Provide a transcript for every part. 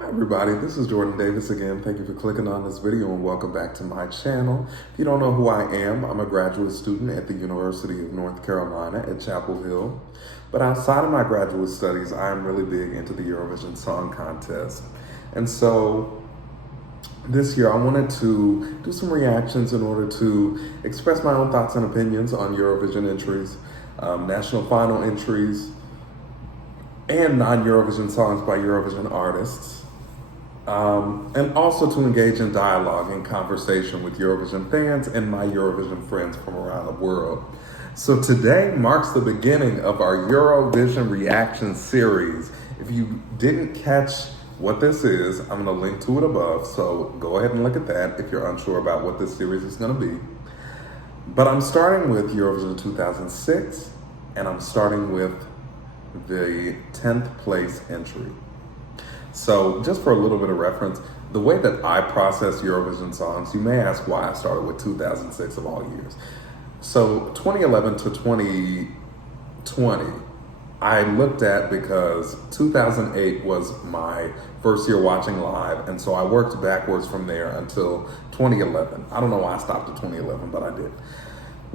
Hi everybody, this is Jordan Davis again. Thank you for clicking on this video and welcome back to my channel. If you don't know who I am, I'm a graduate student at the University of North Carolina at Chapel Hill. But outside of my graduate studies, I'm really big into the Eurovision Song Contest. And so this year I wanted to do some reactions in order to express my own thoughts and opinions on Eurovision entries, national final entries, and non-Eurovision songs by Eurovision artists. And also to engage in dialogue and conversation with Eurovision fans and my Eurovision friends from around the world. So today marks the beginning of our Eurovision reaction series. If you didn't catch what this is, I'm gonna link to it above, so go ahead and look at that if you're unsure about what this series is gonna be. But I'm starting with Eurovision 2006, and I'm starting with the 10th place entry. So just for a little bit of reference, the way that I process Eurovision songs, you may ask why I started with 2006 of all years. So 2011 to 2020, I looked at because 2008 was my first year watching live, and so I worked backwards from there until 2011. I don't know why I stopped at 2011, but I did.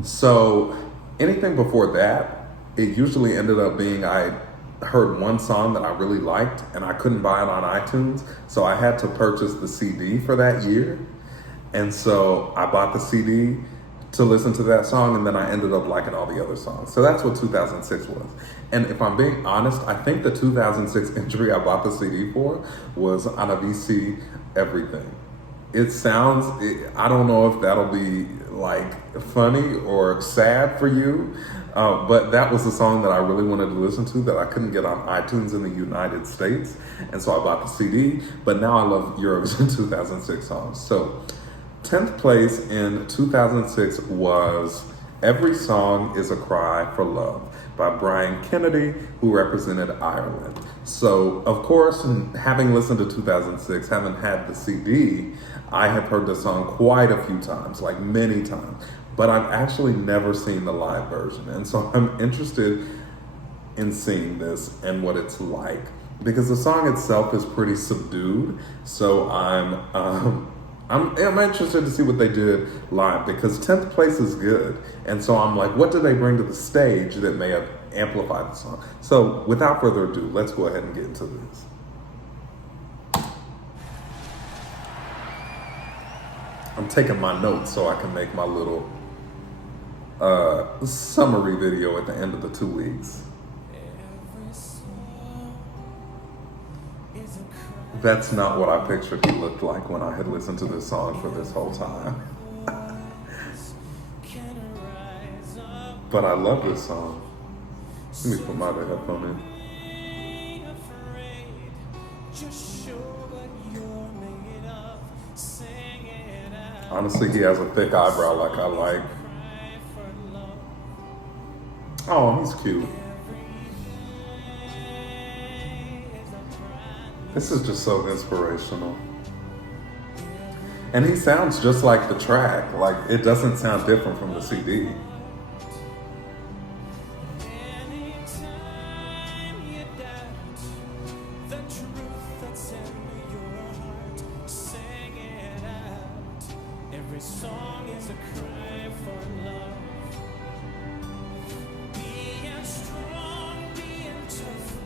So anything before that, it usually ended up being I heard one song that I really liked and I couldn't buy it on iTunes, so I had to purchase the CD for that year. And so I bought the CD to listen to that song, and then I ended up liking all the other songs. So that's what 2006 was. And if I'm being honest, I think the 2006 entry I bought the CD for was Anavisi Everything. I don't know if that'll be like funny or sad for you, but that was the song that I really wanted to listen to that I couldn't get on iTunes in the United States. And so I bought the CD, but now I love Eurovision 2006 songs. So 10th place in 2006 was Every Song is a Cry for Love by Brian Kennedy, who represented Ireland. So, of course, having listened to 2006, having had the CD, I have heard the song quite a few times, like many times, but I've actually never seen the live version. And so I'm interested in seeing this and what it's like, because the song itself is pretty subdued. So I'm interested to see what they did live, because 10th place is good. And so I'm like, what do they bring to the stage that may have amplified the song? So without further ado, let's go ahead and get into this. I'm taking my notes so I can make my little summary video at the end of the 2 weeks. That's not what I pictured he looked like when I had listened to this song for this whole time. But I love this song. Let me put my other headphone in. Honestly, he has a thick eyebrow like I like. Oh, he's cute. This is just so inspirational. And he sounds just like the track. Like, it doesn't sound different from the CD. Every song is a cry for love. Being strong, being tough,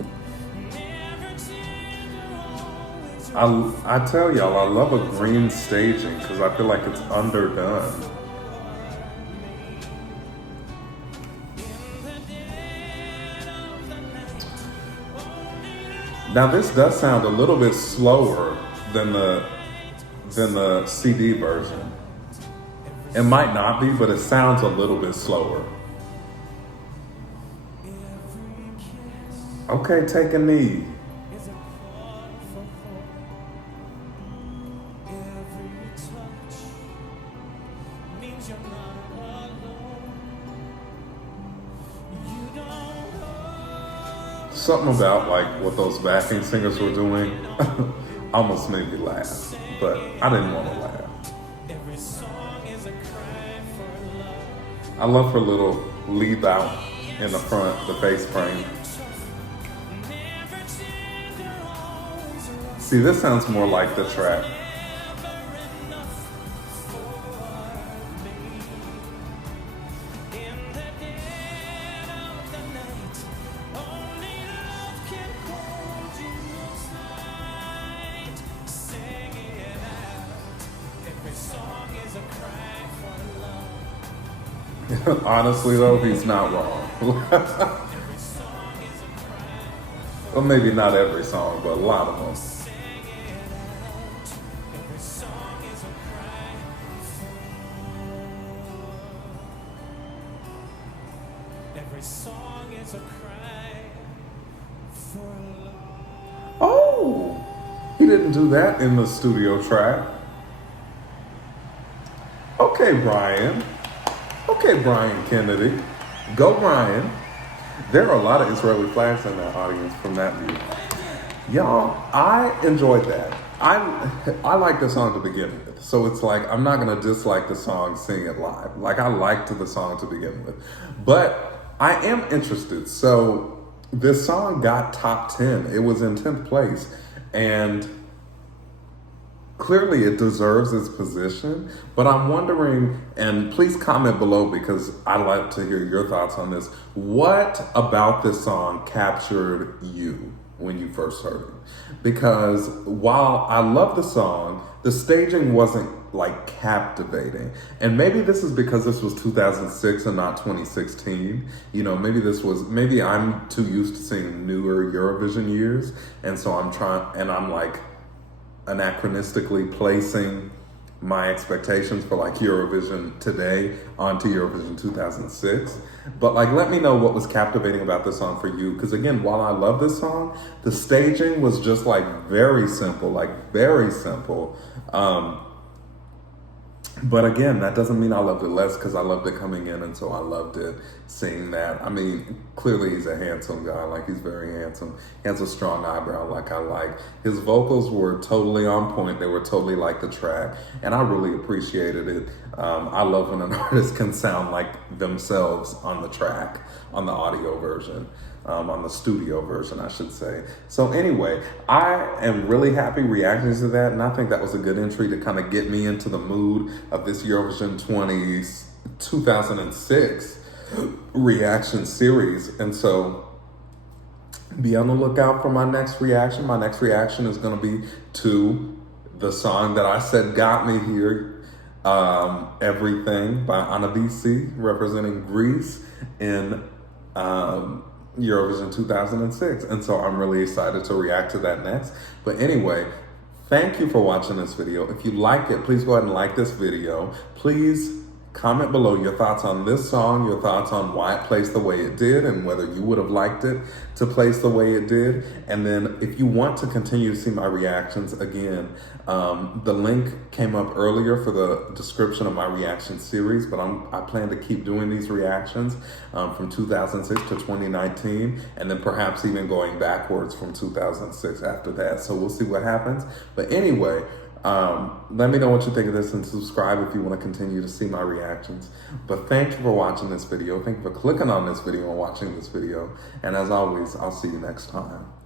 never tender, always. I tell y'all, I love a green staging because I feel like it's underdone. Now this does sound a little bit slower than the CD version. It might not be, but it sounds a little bit slower. Okay, take a knee. Something about like what those backing singers were doing almost made me laugh, but I didn't want to laugh. I love her little leave out in the front, the face frame. See, this sounds more like the track. In the dead of the night, only love can hold you tight. Sing it out. Every song is a cry for love. Honestly, though, he's not wrong. Every song is a cry. Well, maybe not every song, but a lot of them. Sing it out. Every song is a cry for. Every song is a cry for love. Oh, he didn't do that in the studio track. Okay, Brian. Okay, Brian Kennedy. Go, Brian. There are a lot of Israeli flags in that audience from that view. Y'all, I enjoyed that. I like the song to begin with. So it's like, I'm not going to dislike the song, sing it live. Like, I liked the song to begin with. But I am interested. So this song got top 10. It was in 10th place. And clearly it deserves its position, but I'm wondering, and please comment below because I'd like to hear your thoughts on this. What about this song captured you when you first heard it? Because while I love the song, the staging wasn't like captivating. And maybe this is because this was 2006 and not 2016. You know, maybe I'm too used to seeing newer Eurovision years. And so I'm like, anachronistically placing my expectations for like Eurovision today onto Eurovision 2006. But like, let me know what was captivating about this song for you. Because again, while I love this song, the staging was just like very simple, But again, that doesn't mean I loved it less because I loved it coming in, and so I loved it seeing that. I mean, clearly he's a handsome guy, like he's very handsome. He has a strong eyebrow like I like. His vocals were totally on point. They were totally like the track, and I really appreciated it. I love when an artist can sound like themselves on the track, on the audio version. On the studio version, I should say. So anyway, I am really happy reacting to that, and I think that was a good entry to kind of get me into the mood of this Eurovision 2006 reaction series. And so be on the lookout for my next reaction. My next reaction is going to be to the song that I said got me here, Everything by Anabisi, representing Greece in Eurovision 2006. And so I'm really excited to react to that next. But anyway, thank you for watching this video. If you like it, please go ahead and like this video. Please comment below your thoughts on this song, your thoughts on why it placed the way it did, and whether you would have liked it to place the way it did. And then if you want to continue to see my reactions, again, the link came up earlier for the description of my reaction series, but I plan to keep doing these reactions from 2006 to 2019, and then perhaps even going backwards from 2006 after that. So we'll see what happens. But anyway, let me know what you think of this, and subscribe if you want to continue to see my reactions. But thank you for watching this video. Thank you for clicking on this video and watching this video. And as always, I'll see you next time.